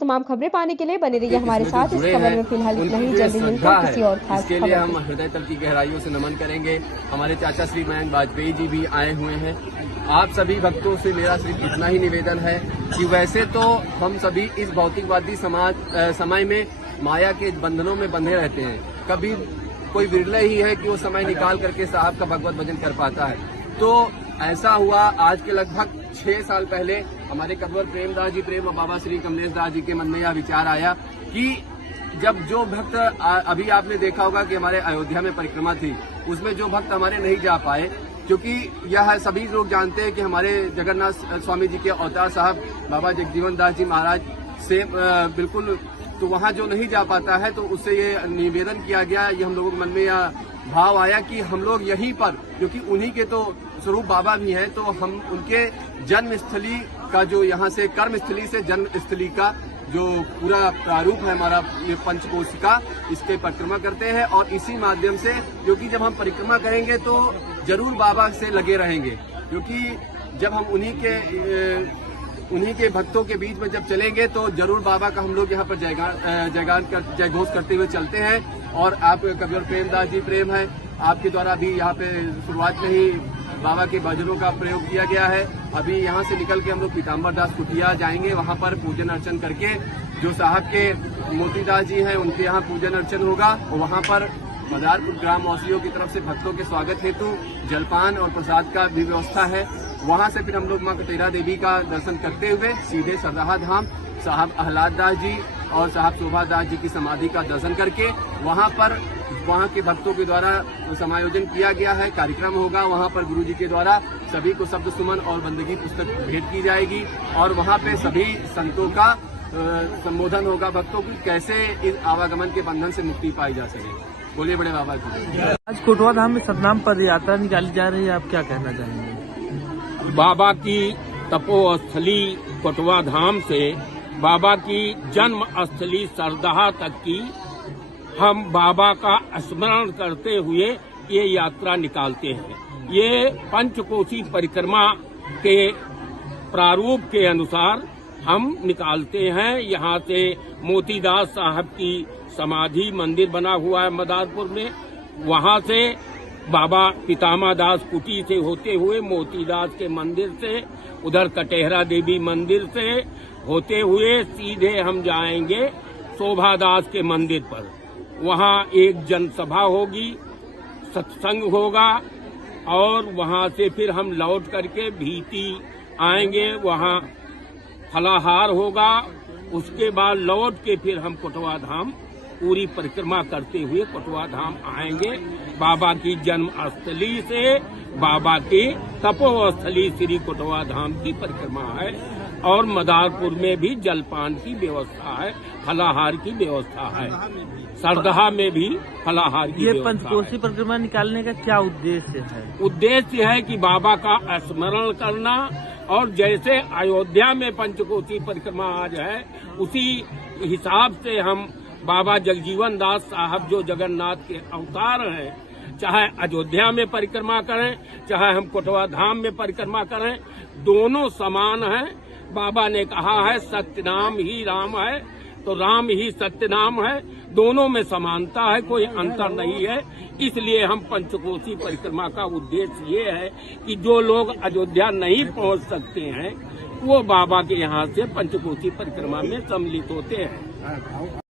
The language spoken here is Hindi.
तमाम खबरें पाने के लिए बने रहिए हमारे साथ। इस खबर में फिलहाल इतना ही, जल्दी मिलते हैं किसी और खास इसके लिए हम खबर। हृदय तल की गहराइयों से नमन करेंगे। हमारे चाचा श्री मयंक वाजपेयी जी भी आए हुए हैं। आप सभी भक्तों से मेरा सिर्फ इतना ही निवेदन है कि वैसे तो हम सभी इस भौतिकवादी समय में माया के बंधनों में बंधे रहते हैं। कभी कोई विरला ही है कि वो समय निकाल करके साहब का भगवत भजन कर पाता है। तो ऐसा हुआ आज के लगभग 6 साल पहले हमारे कब्बर प्रेमदास जी प्रेम और बाबा श्री कमलेश दास जी के मन में यह विचार आया कि जब जो भक्त अभी आपने देखा होगा कि हमारे अयोध्या में परिक्रमा थी, उसमें जो भक्त हमारे नहीं जा पाए, क्योंकि यह सभी लोग जानते हैं कि हमारे जगन्नाथ स्वामी जी के अवतार साहब बाबा जगजीवन दास जी महाराज से बिल्कुल, तो वहां जो नहीं जा पाता है तो उससे ये निवेदन किया गया, ये हम लोगों के मन में यह भाव आया कि हम लोग यहीं पर, क्योंकि उन्हीं के तो स्वरूप बाबा भी हैं, तो हम उनके जन्मस्थली का जो यहाँ से कर्मस्थली से जन्मस्थली का जो पूरा प्रारूप है हमारा ये पंचकोश का, इसके परिक्रमा करते हैं। और इसी माध्यम से, क्योंकि जब हम परिक्रमा करेंगे तो जरूर बाबा से लगे रहेंगे, क्योंकि जब हम उन्हीं के भक्तों के बीच में जब चलेंगे तो जरूर बाबा का हम लोग यहाँ पर जय घोष करते हुए चलते हैं। और आप कबीर प्रेमदास जी प्रेम है, आपके द्वारा भी यहाँ पे शुरुआत में ही बाबा के भजनों का प्रयोग किया गया है। अभी यहाँ से निकल के हम लोग पीताम्बर दास कुटिया जाएंगे, वहाँ पर पूजन अर्चन करके जो साहब के मोतीदास जी हैं उनके यहाँ पूजन अर्चन होगा। और वहाँ पर मदारपुर ग्राम वासियों की तरफ से भक्तों के स्वागत हेतु जलपान और प्रसाद का भी व्यवस्था है। वहाँ से फिर हम लोग माँ कटेरा देवी का दर्शन करते हुए सीधे सरदाहा धाम साहब अहलाद दास जी और साहब शोभा दास जी की समाधि का दर्शन करके वहाँ के भक्तों के द्वारा समायोजन किया गया है, कार्यक्रम होगा। वहाँ पर गुरु जी के द्वारा सभी को शब्द सुमन और बंदगी पुस्तक भेंट की जाएगी और वहाँ पे सभी संतों का संबोधन होगा भक्तों की, कैसे इस आवागमन के बंधन से मुक्ति पाई जा सके। बोलिए बड़े बाबा की। आज कोटवा धाम में सतनाम पद यात्रा निकाली जा रही है, आप क्या कहना चाहेंगे? बाबा की तपोस्थली कोटवा धाम से बाबा की जन्म स्थली सरदाहा तक की हम बाबा का स्मरण करते हुए ये यात्रा निकालते हैं। ये पंचकोशी परिक्रमा के प्रारूप के अनुसार हम निकालते हैं। यहाँ से मोतीदास साहब की समाधि मंदिर बना हुआ है मदारपुर में, वहाँ से बाबा पितामा दास कुटी से होते हुए मोतीदास के मंदिर से, उधर कटेहरा देवी मंदिर से होते हुए सीधे हम जाएंगे शोभा दास के मंदिर पर। वहाँ एक जनसभा होगी, सत्संग होगा और वहाँ से फिर हम लौट करके भीटी आएंगे, वहाँ फलाहार होगा। उसके बाद लौट के फिर हम कोटवा धाम पूरी परिक्रमा करते हुए कोटवा धाम आएंगे। बाबा की जन्मस्थली से बाबा की तपोस्थली श्री कोटवा धाम की परिक्रमा है और मदारपुर में भी जलपान की व्यवस्था है, फलाहार की व्यवस्था है। सरदाहा में भी फलाहार की व्यवस्था है। ये पंचकोशी परिक्रमा निकालने का क्या उद्देश्य है? उद्देश्य है कि बाबा का स्मरण करना, और जैसे अयोध्या में पंचकोशी परिक्रमा आज है उसी हिसाब से हम बाबा जगजीवन दास साहब जो जगन्नाथ के अवतार हैं, चाहे अयोध्या में परिक्रमा करें चाहे हम कोटवा धाम में परिक्रमा करें, दोनों समान हैं। बाबा ने कहा है सत्य नाम ही राम है, तो राम ही सत्य नाम है, दोनों में समानता है, कोई अंतर नहीं है। इसलिए हम पंचकोशी परिक्रमा का उद्देश्य ये है कि जो लोग अयोध्या नहीं पहुंच सकते हैं वो बाबा के यहाँ से पंचकोशी परिक्रमा में सम्मिलित होते हैं।